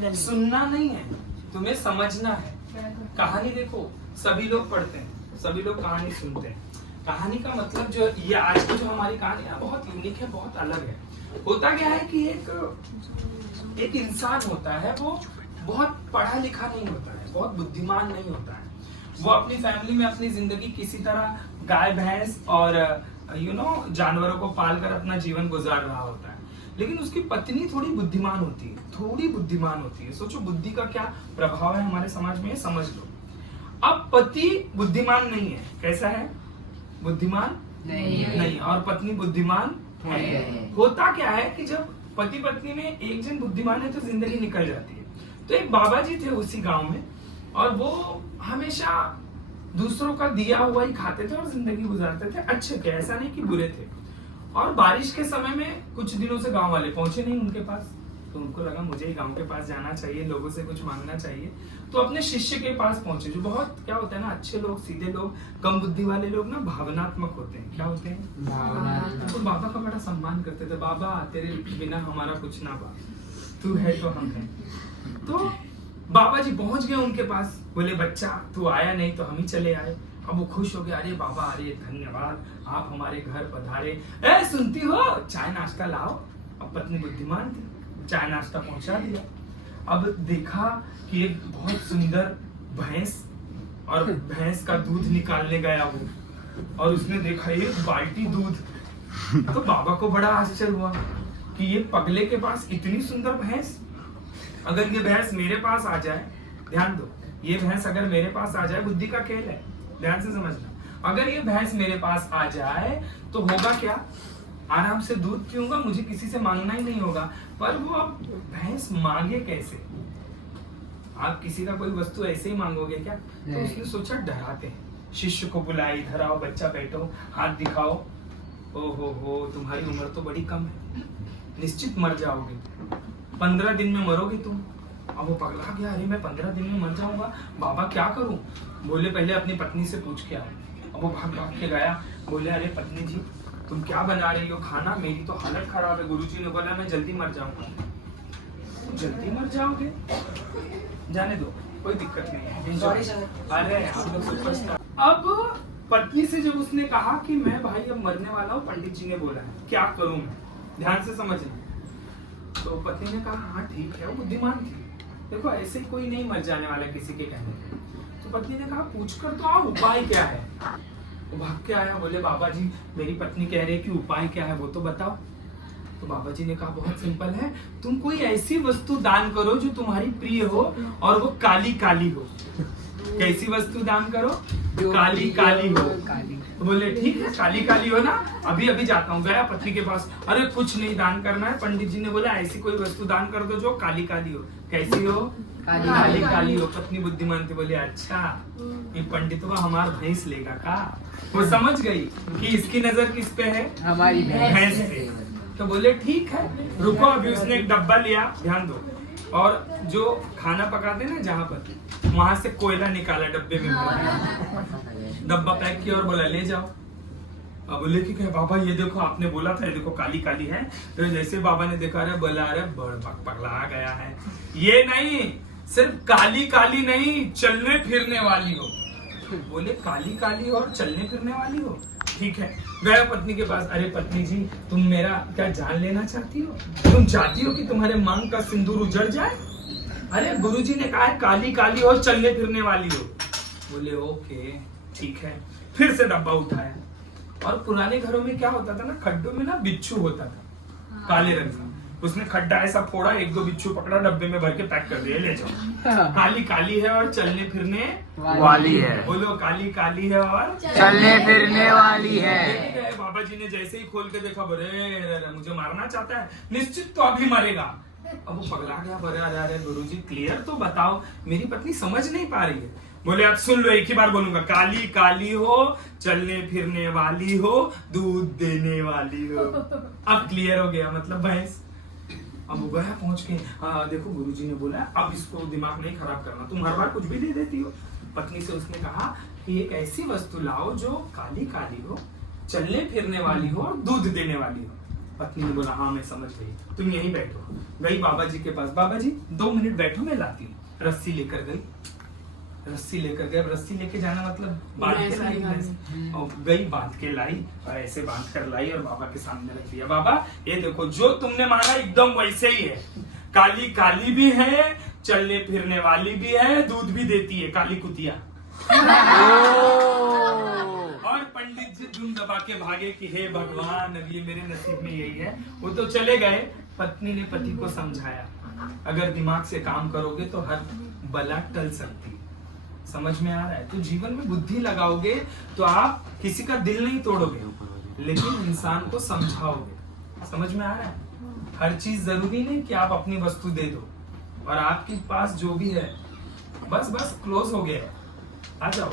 सुनना नहीं है, तुम्हें समझना है। कहानी देखो, सभी लोग पढ़ते हैं, सभी लोग कहानी सुनते हैं। कहानी का मतलब जो ये आज की जो हमारी कहानी है बहुत यूनिक है, बहुत अलग है। होता क्या है कि एक इंसान होता है, वो बहुत पढ़ा लिखा नहीं होता है, बहुत बुद्धिमान नहीं होता है। वो अपनी फैमिली में अपनी जिंदगी किसी तरह गाय भैंस और जानवरों को पालकर अपना जीवन गुजार रहा होता है। लेकिन उसकी पत्नी थोड़ी बुद्धिमान होती है, थोड़ी बुद्धिमान होती है। सोचो बुद्धि का क्या प्रभाव है हमारे समाज में, समझ लो। अब पति बुद्धिमान नहीं है, कैसा है? बुद्धिमान नहीं और पत्नी बुद्धिमान है। होता क्या है कि जब पति पत्नी में एक जन बुद्धिमान है तो जिंदगी निकल जाती है। तो एक बाबा जी थे उसी गांव में, और वो हमेशा दूसरों का दिया हुआ ही खाते थे और जिंदगी गुजारते थे। अच्छे थे, ऐसा नहीं कि बुरे थे। और बारिश के समय में कुछ दिनों से गांव वाले पहुंचे नहीं उनके पास, तो उनको लगा मुझे ही गांव के पास जाना चाहिए, लोगों से कुछ मांगना चाहिए। तो अपने शिष्य के पास पहुंचे, जो बहुत क्या होता है ना, अच्छे लोग, सीधे लोग, कम बुद्धि वाले लोग ना भावनात्मक होते हैं। क्या होते हैं? भावनात्मक। तो बाबा का बड़ा सम्मान करते थे। बाबा तेरे बिना हमारा कुछ ना बा, तू है तो हम हैं। तो बाबा जी पहुंच गए उनके पास, बोले बच्चा तू आया नहीं तो हम ही चले आए। अब वो खुश हो गया, अरे बाबा अरे धन्यवाद, आप हमारे घर पधारे। ए सुनती हो, चाय नाश्ता लाओ। अब पत्नी बुद्धिमान थी, चाय नाश्ता पहुंचा दिया। अब देखा कि एक बहुत सुंदर भैंस, और भैंस का दूध निकालने गया वो, और उसने देखा एक बाल्टी दूध। तो बाबा को बड़ा आश्चर्य हुआ कि ये पगले के पास इतनी सुंदर भैंस, अगर ये भैंस मेरे पास आ जाए, ध्यान दो, ये भैंस अगर मेरे पास आ जाए, बुद्धि का खेल है, ध्यान से समझना। अगर ये भैंस मेरे पास आ जाए तो होगा क्या? आराम से दूध पीऊंगा, मुझे किसी से मांगना ही नहीं होगा। पर वो अब भैंस मांगे कैसे? आप किसी का कोई वस्तु ऐसे ही मांगोगे क्या? तो उसने सोचा डराते हैं। शिष्य को बुलाया, इधर आओ बच्चा, बैठो, हाथ दिखाओ। हो तुम्हारी उम्र तो बड़ी कम है, निश्चित मर जाओगे, 15 दिन में मरोगे तुम। अब वो पगला गया, अरे मैं 15 दिन में मर जाऊंगा, बाबा क्या करूं? बोले पहले अपनी पत्नी से पूछ के आओ। अब वो भाग के गया, बोले अरे पत्नी जी तुम क्या बना रही हो खाना, मेरी तो हालत खराब है। गुरुजी ने बोला मैं जल्दी मर जाऊंगा। जल्दी मर जाओगे, जाने दो, कोई दिक्कत नहीं है। अरे आप लोग सुपरस्टार। अब पत्नी से जब उसने कहा कि मैं भाई अब मरने वाला हूँ, पंडित जी ने बोला है, क्या करूं मैं? ध्यान से समझना। तो पत्नी ने कहा हाँ ठीक है, वो बुद्धिमान थी, देखो ऐसे ही कोई नहीं मर जाने वाला किसी के कहने पे। तो पत्नी ने कहा पूछ कर तो आओ, उपाय क्या है? वो भाग के आया, बोले बाबा जी मेरी पत्नी कह रही है कि उपाय क्या है वो तो बताओ। तो बाबा जी ने कहा बहुत सिंपल है, तुम कोई ऐसी वस्तु दान करो जो तुम्हारी प्रिय हो और वो काली काली हो। कैसी वस्तु दान करो? काली काली हो। तो बोले ठीक है, काली काली हो ना, अभी अभी जाता हूँ। गया पत्नी के पास, अरे कुछ नहीं दान करना है, पंडित जी ने बोला ऐसी कोई वस्तु दान कर दो जो काली काली हो। कैसी हो? काली काली हो। पत्नी बुद्धिमान थी, बोले अच्छा ये पंडितवा हमार भैंस लेगा का? वो समझ गई कि इसकी नजर किस पे है? हमारी भैंस पे। तो बोले ठीक है रुको, अभी उसने एक डब्बा लिया, ध्यान दो, और जो खाना पकाते ना जहाँ पर, वहां से कोयला निकाला, डब्बे में डब्बा पैक किया और बोला ले जाओ। अब बोले कि बाबा ये देखो आपने बोला था, ये देखो काली काली है। तो जैसे बाबा ने देखा, अरे बोला अरे पगला गया है, ये नहीं, सिर्फ काली काली नहीं, चलने फिरने वाली हो। बोले काली काली और चलने फिरने वाली हो, ठीक है। गया पत्नी के पास, अरे पत्नी जी तुम मेरा क्या जान लेना चाहती हो? तुम चाहती हो कि तुम्हारे मांग का सिंदूर उजड़ जाए? अरे गुरुजी ने कहा है काली काली और चलने फिरने वाली हो। बोले ओके ठीक है। फिर से डब्बा उठाया, और पुराने घरों में क्या होता था ना, खड्डों में ना बिच्छू होता था काले रंग का। उसने खड्डा ऐसा फोड़ा, एक दो बिच्छू पकड़ा, डब्बे में भर के पैक कर दिया, ले जाओ। काली काली है और चलने फिरने वाली है। बोलो काली काली है और चलने फिरने वाली है। बाबा जी ने जैसे ही खोल के देखा, बोले मुझे मारना चाहता है, निश्चित तो अभी मरेगा। अब वो पगला गया, बोले अरे गुरुजी क्लियर तो बताओ, मेरी पत्नी समझ नहीं पा रही है। बोले आप सुन लो, एक ही बार बोलूंगा, काली काली हो, चलने फिरने वाली हो, दूध देने वाली हो। अब क्लियर हो गया, मतलब भैंस। अब वो गया पहुंच के, देखो गुरुजी ने बोला अब इसको दिमाग नहीं खराब करना, तुम हर बार कुछ भी दे देती हो। पत्नी से उसने कहा कि एक ऐसी वस्तु लाओ जो काली काली हो, चलने फिरने वाली हो और दूध देने वाली हो। पत्नी ने बोला हाँ मैं समझ गई, तुम यहीं बैठो। गई बाबा जी के पास, बाबा जी 2 मिनट बैठो मैं लाती हूँ। रस्सी लेकर गई, रस्सी लेकर गए। अब रस्सी लेके जाना मतलब बांध के लाई, और गई बांध के लाई, और ऐसे बांध कर लाई और बाबा के सामने रख दिया। बाबा ये देखो जो तुमने मांगा एकदम वैसे ही है, काली काली भी है, चलने फिरने वाली भी है, दूध भी देती है, काली कुतिया। और पंडित जी धुन दबा के भागे कि हे भगवान अब ये मेरे नसीब में यही है। वो तो चले गए। पत्नी ने पति को समझाया अगर दिमाग से काम करोगे तो हर बला टल सकती है। समझ में आ रहा है? तो जीवन में बुद्धि लगाओगे तो आप किसी का दिल नहीं तोड़ोगे, लेकिन इंसान को समझाओगे। समझ में आ रहा है? हर चीज जरूरी नहीं कि आप अपनी वस्तु दे दो, और आपके पास जो भी है बस क्लोज हो गया है, आ जाओ।